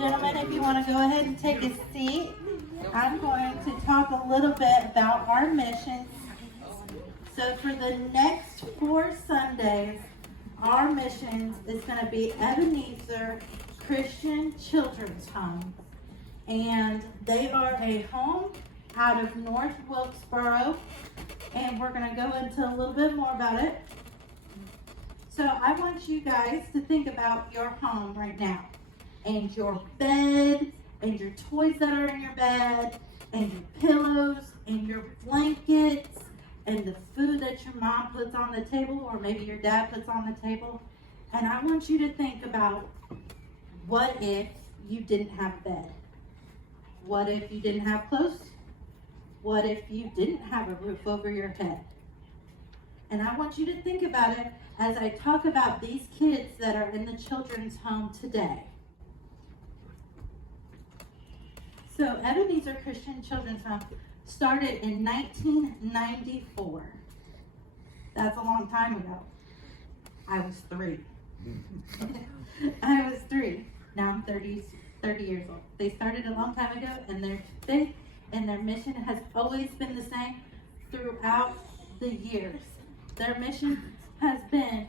gentlemen, if you want to go ahead and take a seat, I'm going to talk a little bit about our missions. So for the next 4 Sundays, our missions is going to be Ebeneezer Christian Children's Home. And they are a home out of North Wilkesboro. And we're going to go into a little bit more about it. So I want you guys to think about your home right now. And your bed, and your toys that are in your bed, and your pillows, and your blankets, and the food that your mom puts on the table, or maybe your dad puts on the table. And I want you to think about, what if you didn't have a bed? What if you didn't have clothes? What if you didn't have a roof over your head? And I want you to think about it as I talk about these kids that are in the children's home today. So Ebeneezer Christian Children's Home started in 1994. That's a long time ago. I was 3. I was 3. Now I'm 30 years old. They started a long time ago, and their faith and their mission has always been the same throughout the years. Their mission has been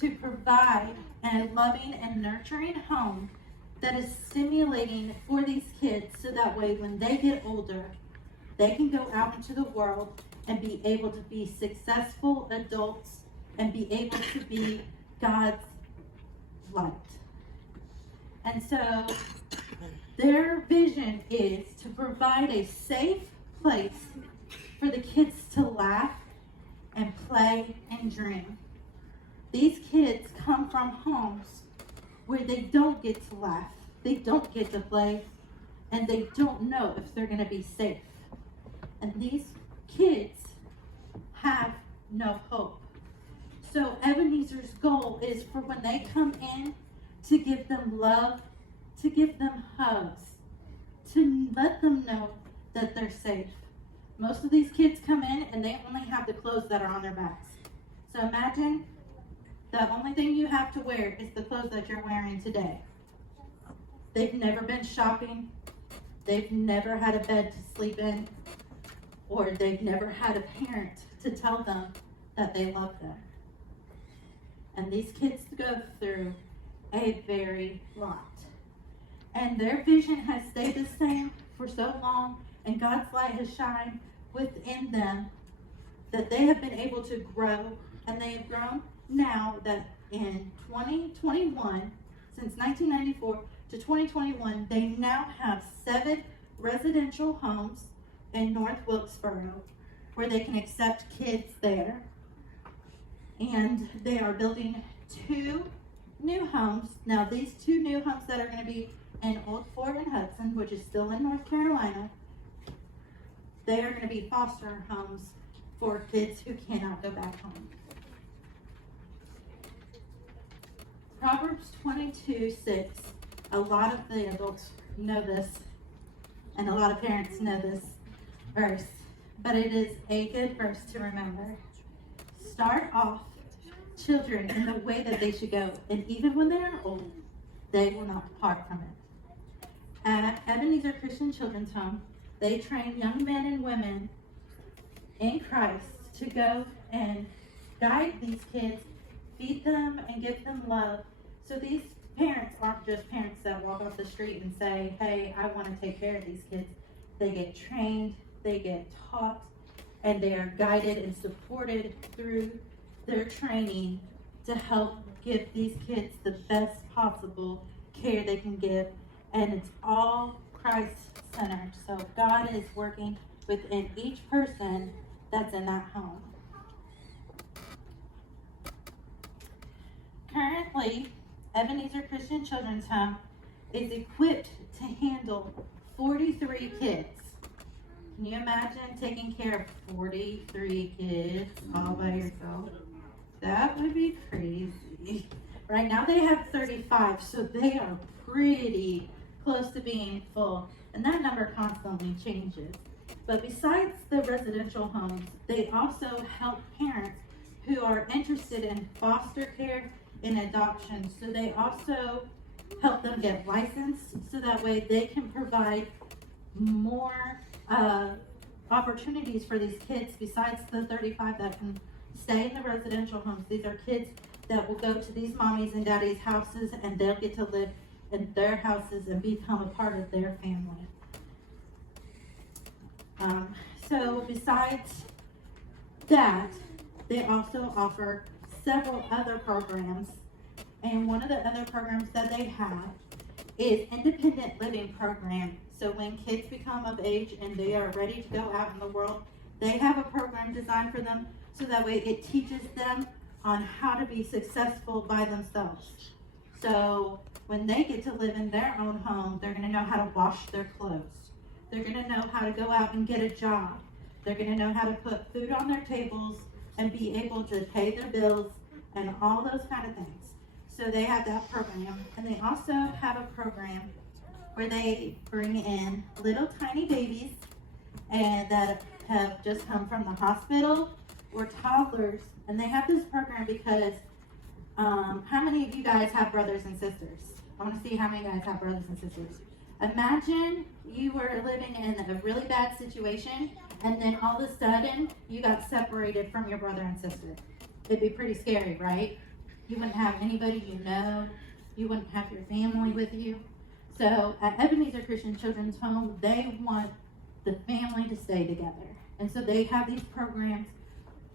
to provide a loving and nurturing home that is stimulating for these kids, so that way when they get older, they can go out into the world and be able to be successful adults and be able to be God's light. And so their vision is to provide a safe place for the kids to laugh and play and dream. These kids come from homes where they don't get to laugh, they don't get to play, and they don't know if they're going to be safe. And these kids have no hope. So Ebenezer's goal is for when they come in, to give them love, to give them hugs, to let them know that they're safe. Most of these kids come in and they only have the clothes that are on their backs. So imagine the only thing you have to wear is the clothes that you're wearing today. They've never been shopping. They've never had a bed to sleep in. Or they've never had a parent to tell them that they love them. And these kids go through a very lot. And their vision has stayed the same for so long, and God's light has shined within them, that they have been able to grow, and they have grown now that in 2021, since 1994 to 2021, they now have 7 residential homes in North Wilkesboro where they can accept kids there. And they are building 2 new homes. Now these 2 new homes that are going to be in Old Fort and Hudson, which is still in North Carolina, they are going to be foster homes for kids who cannot go back home. Proverbs 22:6. A lot of the adults know this, and a lot of parents know this verse, but it is a good verse to remember. Start off children in the way that they should go, and even when they are old, they will not depart from it. At Ebeneezer Christian Children's Home, they train young men and women in Christ to go and guide these kids, feed them, and give them love. So these parents aren't just parents that walk off the street and say, hey, I want to take care of these kids. They get trained, they get taught, and they are guided and supported through their training to help give these kids the best possible care they can give. And it's all Christ-centered. So God is working within each person that's in that home. Currently, Ebeneezer Christian Children's Home is equipped to handle 43 kids. Can you imagine taking care of 43 kids all by yourself? That would be crazy. Right now they have 35, so they are pretty close to being full, and that number constantly changes. But besides the residential homes, they also help parents who are interested in foster care and adoption. So they also help them get licensed so that way they can provide more opportunities for these kids besides the 35 that can stay in the residential homes. These are kids that will go to these mommies and daddies' houses, and they'll get to live in their houses and become a part of their family. So besides that, they also offer several other programs, and one of the other programs that they have is independent living program. So when kids become of age and they are ready to go out in the world, they have a program designed for them so that way it teaches them on how to be successful by themselves. So when they get to live in their own home, they're going to know how to wash their clothes. They're going to know how to go out and get a job. They're going to know how to put food on their tables and be able to pay their bills and all those kind of things. So they have that program. And they also have a program where they bring in little tiny babies and that have just come from the hospital or toddlers. And they have this program because how many of you guys have brothers and sisters? I want to see how many guys have brothers and sisters. Imagine you were living in a really bad situation and then all of a sudden you got separated from your brother and sister. It'd be pretty scary, right? You wouldn't have anybody you know. You wouldn't have your family with you. So at Ebeneezer Christian Children's Home, they want the family to stay together. And so they have these programs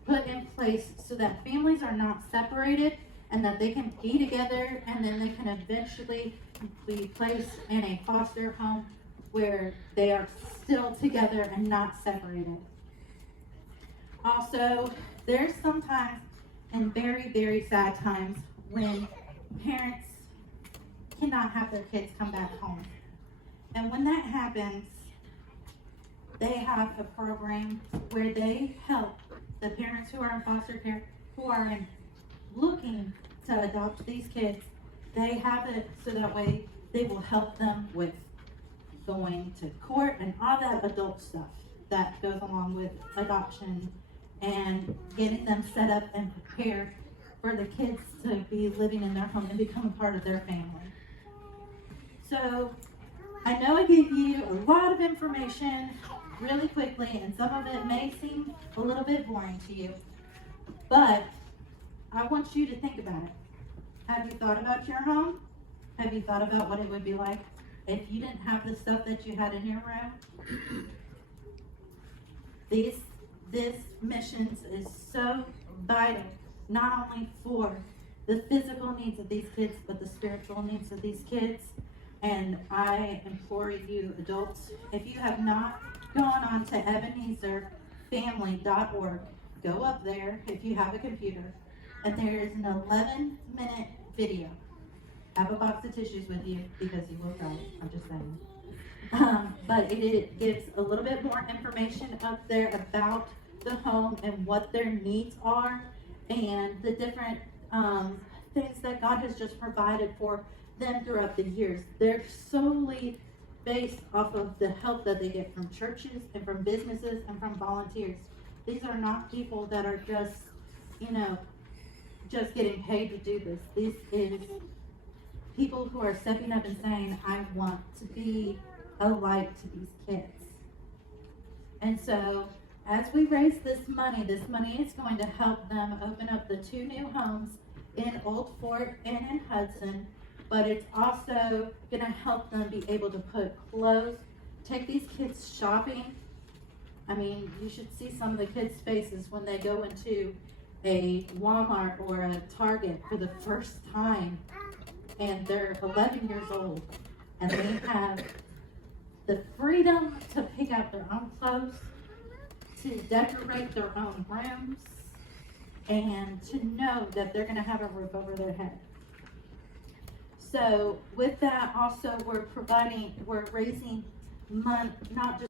put in place so that families are not separated and that they can be together, and then they can eventually be placed in a foster home where they are still together and not separated. Also, there's sometimes and very, very sad times when parents cannot have their kids come back home. And when that happens, they have a program where they help the parents who are in foster care, who are looking to adopt these kids. They have it so that way they will help them with going to court and all that adult stuff that goes along with adoption and getting them set up and prepared for the kids to be living in their home and become a part of their family. So I know I gave you a lot of information really quickly, and some of it may seem a little bit boring to you, but I want you to think about it. Have you thought about your home? Have you thought about what it would be like if you didn't have the stuff that you had in your room? This missions is so vital, not only for the physical needs of these kids, but the spiritual needs of these kids. And I implore you, adults, if you have not gone on to EbenezerFamily.org, go up there if you have a computer, and there is an 11-minute video. Have a box of tissues with you because you will cry. I'm just saying. But it gives a little bit more information up there about the home and what their needs are and the different things that God has just provided for them throughout the years. They're solely based off of the help that they get from churches and from businesses and from volunteers. These are not people that are just, just getting paid to do this. This is people who are stepping up and saying, I want to be a light to these kids. And so as we raise this money is going to help them open up the 2 new homes in Old Fort and in Hudson, but it's also going to help them be able to put clothes, take these kids shopping. I mean, you should see some of the kids' faces when they go into a Walmart or a Target for the first time, and they're 11 years old, and they have the freedom to pick out their own clothes, to decorate their own rooms, and to know that they're going to have a roof over their head. So with that, also we're raising money, not just